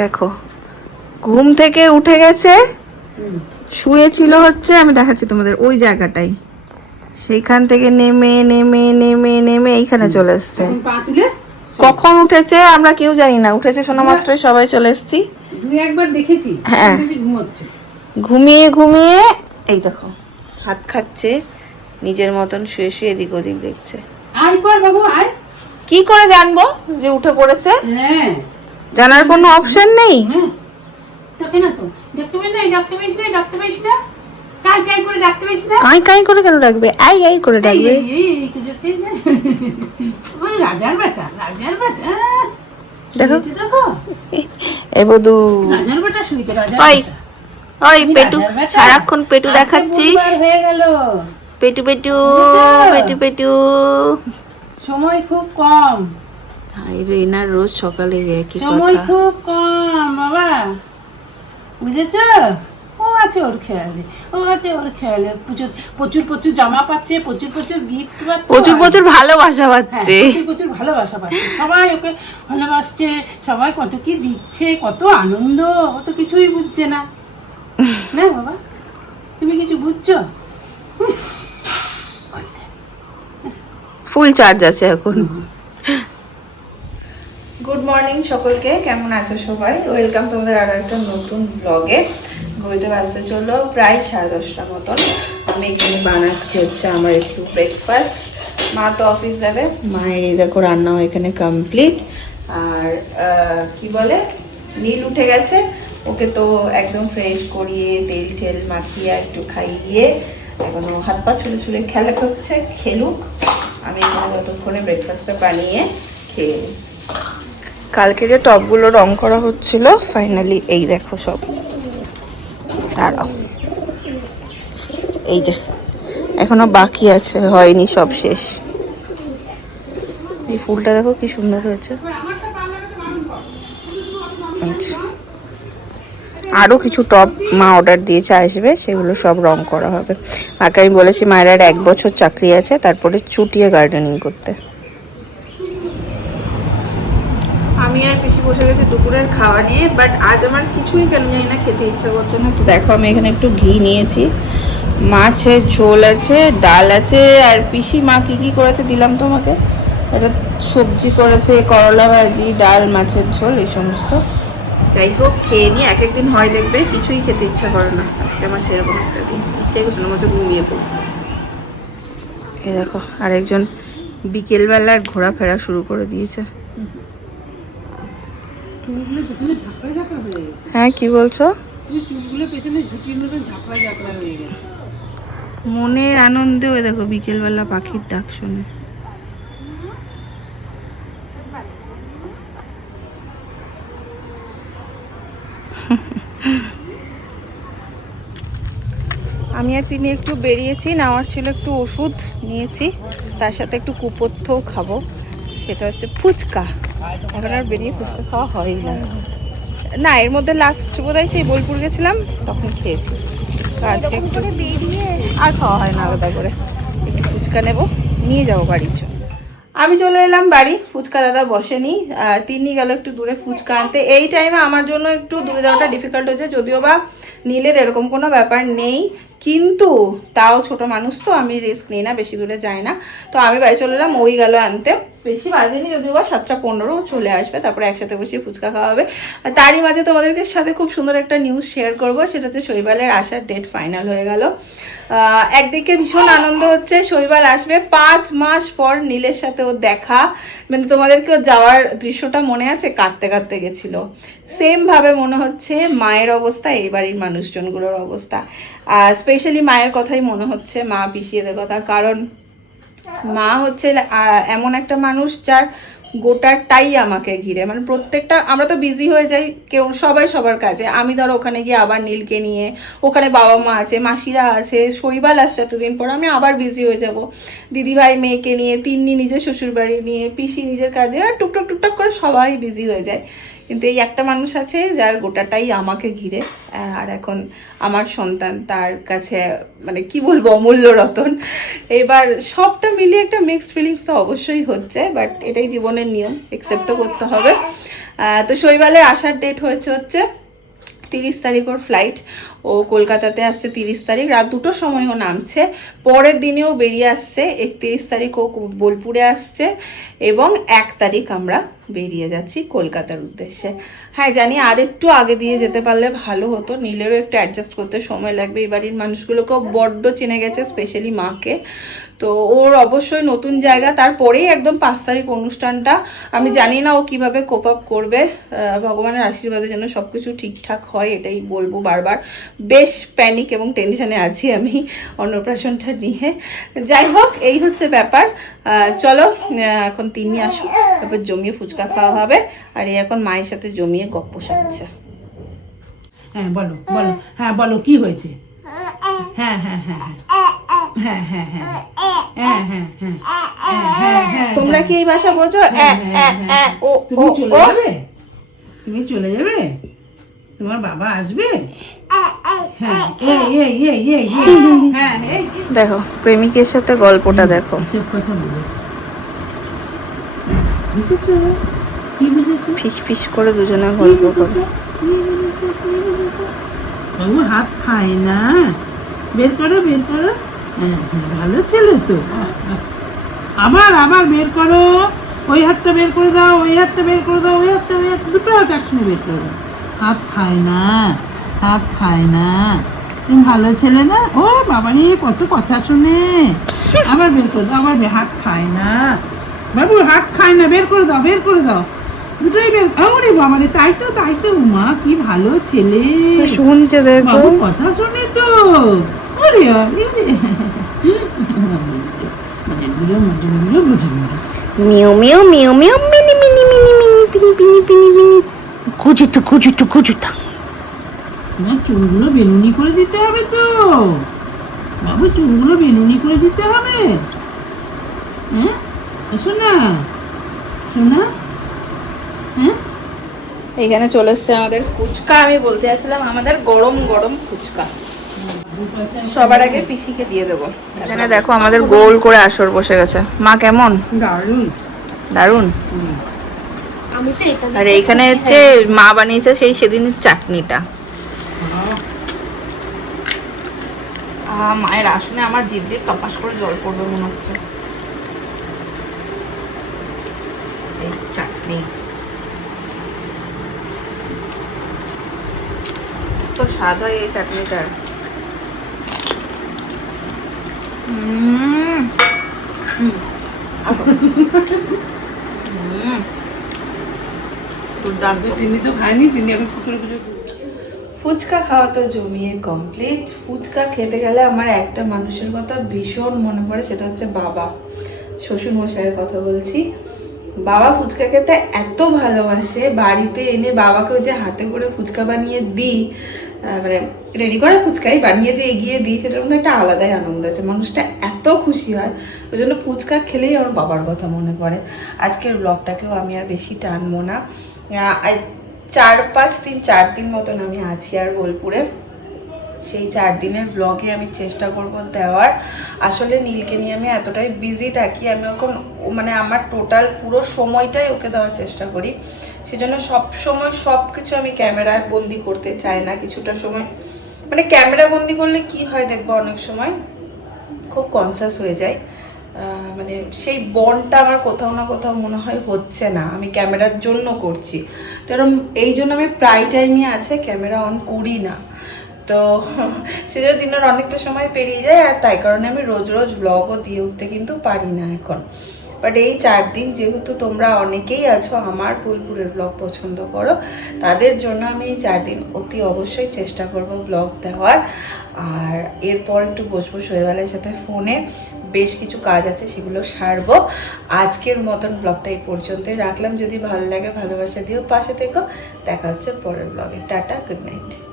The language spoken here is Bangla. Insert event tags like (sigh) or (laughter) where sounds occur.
দেখো ঘুম থেকে উঠে গেছে শুয়েছিল হচ্ছে আমি দেখাচ্ছি তোমাদের ওই জায়গাটাই। সেইখান থেকে নেমে নেমে নেমে নেমে এইখানে চলে এসছে। কখন উঠেছে আমরা কেউ জানি না উঠেছে শোনা মাত্রই সবাই চলে এসেছি। একবার দেখেছি হ্যাঁ। ঘুমিয়ে ঘুমিয়ে এই দেখো হাত খাচ্ছে নিজের মতন শুয়ে শুয়ে এদিক ওদিক দেখছে। আয় কর বাবু আয়। কি করে জানব যে উঠে পড়েছে? হ্যাঁ। জানার কোনো অপশন নেই? তোকে না তো ডাক্তার পাইস না ডাক্তার পাইস না ডাক্তার পাইস না। কাই কাই করে ডাক্তার পাইস না? কাই কাই করে কেন ডাকবে? আই আই করে ডাকবে। এই, এই, এই, কিছু একটা না। ওই রাজার বেটা রাজার বেটা। দেখো। দেখো। এ বধু। রাজার বেটা শুয়েছে রাজার ওই ওই পেটু সারাক্ষণ পেটু দেখাচ্ছিস? হয়ে গেল। পেটু পেটু পেটু পেটু। সময় খুব কম। হাই রে রোজ সকালে একই সময় খুব কম বাবা। বুঝেছ? ও আছে ওর খেয়ালে ও আছে ওর খেয়ালে। প্রচুর প্রচুর প্রচুর জামা পাচ্ছে প্রচুর প্রচুর গিফট পাচ্ছে। প্রচুর প্রচুর ভালোবাসা হ্যাঁ, পাচ্ছে। প্রচুর প্রচুর ভালোবাসা পাচ্ছে। সবাই ওকে ভালোবাসছে সবাই কত কি দিচ্ছে কত আনন্দ ও তো কিছুই বুঝছে না। (laughs) না বাবা? তুমি কিছু বুঝছ। ফুল চার্জ আছে এখন। গুড মর্নিং সকলকে, কেমন আছো সবাই? ওয়েলকাম তোমাদের আরও একটা নতুন ব্লগে ঘুরতে আসতে চলল প্রায় সাড়ে দশটা মতন। আমি এখানে বানাচ্ছি হচ্ছে আমার একটু ব্রেকফাস্ট মা তো অফিস যাবে, মায়ের এই দেখো রান্নাও এখানে কমপ্লিট আর কি বলে? নীল উঠে গেছে। ওকে তো একদম ফ্রেশ করিয়ে তেল টেল মাখিয়ে একটু খাইয়ে এখনও হাত পা ছুলে ছুলে খেলা করছে খেলুক। আমি এখানে ততক্ষণে ব্রেকফাস্টটা বানিয়ে খেয়ে কালকে যে টপগুলো রং করা হচ্ছিল ফাইনালি এই দেখো সব। দাঁড়াও। এই যে, এখনও বাকি আছে, হয়নি সব শেষ। এই ফুলটা দেখো কি সুন্দর হয়েছে। আচ্ছা। আরও কিছু টপ মা অর্ডার দিয়েছে, আসবে, সেগুলো সব রং করা হবে। মাকে আমি বলেছি মায়ের এক বছর চাকরি আছে, তারপরে চুটিয়ে গার্ডেনিং করতে আমি আর পিসি বসে গেছি দুপুরের খাওয়া নিয়ে বাট আজ আমার কিছুই কেন জানি না খেতে ইচ্ছা করছে না। তো দেখো আমি এখানে একটু ঘি নিয়েছি। মাছের ঝোল আছে ডাল আছে আর পিসি মা কি কি করেছে দিলাম তোমাকে? একটা সবজি করেছে করলা ভাজি ডাল মাছের ঝোল এই সমস্ত। যাই হোক খেয়ে নিয়ে এক একদিন হয় দেখবে কিছুই খেতে ইচ্ছা করে না। আজকে আমার সেরকম একটা দিন। ইচ্ছে করছে না মতো ঘুমিয়ে পড়ব এ দেখো আরেকজন বিকেলবেলার ঘোরাফেরা শুরু করে দিয়েছে। হয়ে কি বলছো? মনের আনন্দে ওই দেখো বিকেলবেলা পাখির ডাক শুনে। আমি আর তিনি একটু বেরিয়েছি নেওয়ার ছিল একটু ওষুধ নিয়েছি তার সাথে একটু কুপথ্যও খাব সেটা হচ্ছে ফুচকা। বেরিয়ে ফুচকা খাওয়া হয়ই না। না, এর মধ্যে লাস্ট বোধহয় সেই বোলপুর গেছিলাম, তখন খেয়েছি। আজকে একটু আর খাওয়া হয় না আলাদা করে। একটু ফুচকা নেব, নিয়ে যাব বাড়ির জন্য। আমি চলে এলাম বাড়ি, ফুচকা দাদা বসেনি। তিনি গেল একটু দূরে ফুচকা আনতে। এই টাইমে আমার জন্য একটু দূরে যাওয়াটা ডিফিকাল্ট হয়েছে, যদিও বা নীলের এরকম কোনো ব্যাপার নেই। কিন্তু তাও ছোট মানুষ তো, আমি রিস্ক নিই না, বেশি দূরে যাই না। তো আমি বাড়ি চলে এলাম, ওই গেল আনতে। বেশি বাজেনি, যদিও বা সাতটা পনেরো চলে আসবে, তারপরে একসাথে বসে ফুচকা খাওয়া হবে। আর তারই মাঝে তোমাদেরকে সাথে খুব সুন্দর একটা নিউজ শেয়ার করব, সেটা হচ্ছে শৈবালের আসার ডেট ফাইনাল হয়ে গেল। একদিকে ভীষণ আনন্দ হচ্ছে, শৈবাল আসবে পাঁচ মাস পর নীলের সাথে ওর দেখা। মানে তোমাদেরকে যাওয়ার দৃশ্যটা মনে আছে? কাঁদতে কাঁদতে গেছিল। সেমভাবে মনে হচ্ছে মায়ের অবস্থা, এই বাড়ির মানুষজনগুলোর অবস্থা। স্পেশালি মায়ের কথাই মনে হচ্ছে, মা পিসিয়েদের কথা, কারণ মা হচ্ছে এমন একটা মানুষ যার গোটাটাই আমাকে ঘিরে। মানে প্রত্যেকটা, আমরা তো বিজি হয়ে যাই, কেউ, সবাই সবার কাজে। আমি ধরো ওখানে গিয়ে আবার নীলকে নিয়ে, ওখানে বাবা মা আছে, মাসিরা আছে, শৈবাল আসছে এতদিন পর, আমি আবার বিজি হয়ে যাব। দিদিভাই মেয়েকে নিয়ে, তিন্নি নিজের শ্বশুরবাড়ি নিয়ে, পিসি নিজের কাজে, আর টুকটাক টুকটাক করে সবাই বিজি হয়ে যায়। কিন্তু এই একটা মানুষ আছে যার গোটাটাই আমাকে ঘিরে আর এখন আমার সন্তান তার কাছে মানে কি বলব, অমূল্য রতন। এবার সবটা মিলিয়ে একটা মিক্সড ফিলিংস তো অবশ্যই হচ্ছে বাট এটাই জীবনের নিয়ম একসেপ্টও করতে হবে। তো শৈবালের আসার ডেট হয়েছে হচ্ছে তিরিশ তারিখ ওর ফ্লাইট ও কলকাতাতে আসছে তিরিশ তারিখ। রাত দুটোর সময় ও নামছে। পরের দিনেও বেরিয়ে আসছে, একত্রিশ তারিখ ও বোলপুরে আসছে এবং এক তারিখ আমরা বেরিয়ে যাচ্ছি কলকাতার উদ্দেশ্যে। হ্যাঁ জানি আর একটু আগে দিয়ে যেতে পারলে ভালো হতো। নীলেরও একটু অ্যাডজাস্ট করতে সময় লাগবে। এই বাড়ির মানুষগুলোকেও বড্ড চিনে গেছে স্পেশালি মাকে। তো ওর অবশ্যই নতুন জায়গা। তারপরেই একদম পাঁচ তারিখ অনুষ্ঠানটা। আমি জানি না ও কীভাবে কোপ আপ করবে। ভগবানের আশীর্বাদে যেন সব কিছু ঠিকঠাক হয়, এটাই বলব বারবার। বেশ প্যানিক এবং টেনশনে আছি আমি অন্নপ্রাশনটা নিয়ে। যাই হোক এই হচ্ছে ব্যাপার। চলো এখন তিনি আসুক তারপর জমিয়ে ফুচকা খাওয়া হবে। আর এই এখন মায়ের সাথে জমিয়ে গপ্প সাচ্ছে হ্যাঁ বলো বলো। হ্যাঁ বলো কি হয়েছে? হ্যাঁ হ্যাঁ হ্যাঁ হ্যাঁ। হ্যাঁ হ্যাঁ হ্যাঁ। হ্যাঁ হ্যাঁ হ্যাঁ। হ্যাঁ তোমরা কি এই ভাষা বোঝো? ও তুমি চলে যাবে? তুমি চলে যাবে? তোমার বাবা আসবে? দেখো, প্রেমিকের সাথে গল্পটা দেখো। ফিস ফিস করে দুজনে গল্প করে। হাত খায় না। বের করো বের করো। হ্যাঁ হ্যাঁ ভালো ছেলে তো। আবার আবার বের করো। ওই হাতটা বের করে দাও, ওই হাতটা বের করে দাও, ওই হাতটা, ওই হাত দুটো হাত একসঙ্গে বের করে দাও। হাত খায় না। হাত খায় না। তুমি ভালো ছেলে না? ও বাবারে কত কথা শুনে। আবার বের করে দাও আবার হাত খায় না। বাবু হাত খায় না বের করে দাও বের করে দাও। দুটোই বের ওরে বাবারে তাই তো তাই তো মা কি ভালো ছেলে। শুনছে দেখো। বাবু কথা শুনে তো। ওরে মিউ মিউ মিউ মিউ মিনি মিনি মিনি মিনি পিনি পিনি পিনি পিনি। কুচুতু কুচুতু কুচুতা তোমার চুলগুলো বেনুনি করে দিতে হবে তো। বাবু চুলগুলো বেনুনি করে দিতে হবে। হ্যাঁ? শোনা শোনা হ্যাঁ? এখানে চলে এসছে আমাদের ফুচকা। আমি বলতে যাচ্ছিলাম আমাদের গরম গরম ফুচকা। সবার আগে পিসিকে দিয়ে দেবো। এখানে দেখো আমাদের গোল করে আসর বসে গেছে। মা কেমন? দারুণ। দারুণ আর এইখানে হচ্ছে মা বানিয়েছে সেই সেদিনের চাটনিটা। মায়ের আসনে আমার জিভ দিয়ে টপাস করে জল পড়বে মনে হচ্ছে এই চাটনি তো স্বাদ হয় এই চাটনিটার। হুম। হুম। দুর্দান্ত তিনি তো খায়নি তিনি এখন কুকুরে কুকুরে ফুচকা খাওয়া তো জমিয়ে কমপ্লিট ফুচকা খেতে গেলে আমার একটা মানুষের কথা ভীষণ মনে পড়ে, সেটা হচ্ছে বাবা। শ্বশুর মশাইয়ের কথা বলছি। বাবা ফুচকা খেতে এত ভালোবাসে, বাড়িতে এনে বাবাকে ওই যে হাতে করে ফুচকা বানিয়ে দিই মানে রেডি করে ফুচকাই বানিয়ে যে এগিয়ে দিই, সেটার মধ্যে একটা আলাদাই আনন্দ আছে। মানুষটা এত খুশি হয়, ওই জন্য ফুচকা খেলেই আমার বাবার কথা মনে পড়ে। আজকের ব্লগটাকেও আমি আর বেশি টানবো না। চার পাঁচ দিন চার দিন মতন আমি আছি আর বোলপুরে। সেই চার দিনের ব্লগে আমি চেষ্টা করব দেওয়ার। আসলে নীলকে নিয়ে আমি এতটাই বিজি থাকি, আমি এখন ও- মানে আমার টোটাল পুরো সময়টাই ওকে দেওয়ার চেষ্টা করি। সেজন্য সব সময় সব কিছু আমি ক্যামেরায় বন্দি করতে চাই না কিছুটা সময়। মানে ক্যামেরা বন্দি করলে কি হয় দেখব অনেক সময়? খুব কনসাস হয়ে যায় মানে সেই বনটা আমার কোথাও না কোথাও মনে হয় হচ্ছে না। আমি ক্যামেরার জন্য করছি। তো এরম এই জন্য আমি প্রায় টাইমই আছে ক্যামেরা অন করি না। তো (laughs) সেজন্য দিনের অনেকটা সময় পেরিয়ে যায়, আর তাই কারণে আমি রোজ রোজ ব্লগও দিয়ে উঠতে কিন্তু পারি না এখন। বাট এই চার দিন যেহেতু তোমরা অনেকেই আছো, আমার বোলপুরের ব্লগ পছন্দ করো, তাদের জন্য আমি এই চার দিন অতি অবশ্যই চেষ্টা করব ব্লগ দেওয়ার। আর এরপর একটু বসবো শৈবালের সাথে ফোনে বেশ কিছু কাজ আছে, সেগুলো সারব। আজকের মতন ব্লগটা এই পর্যন্তই রাখলাম। যদি ভালো লাগে, ভালোবাসা দিও। পাশে থেকো। দেখা হচ্ছে পরের ব্লগে। Tata, good night.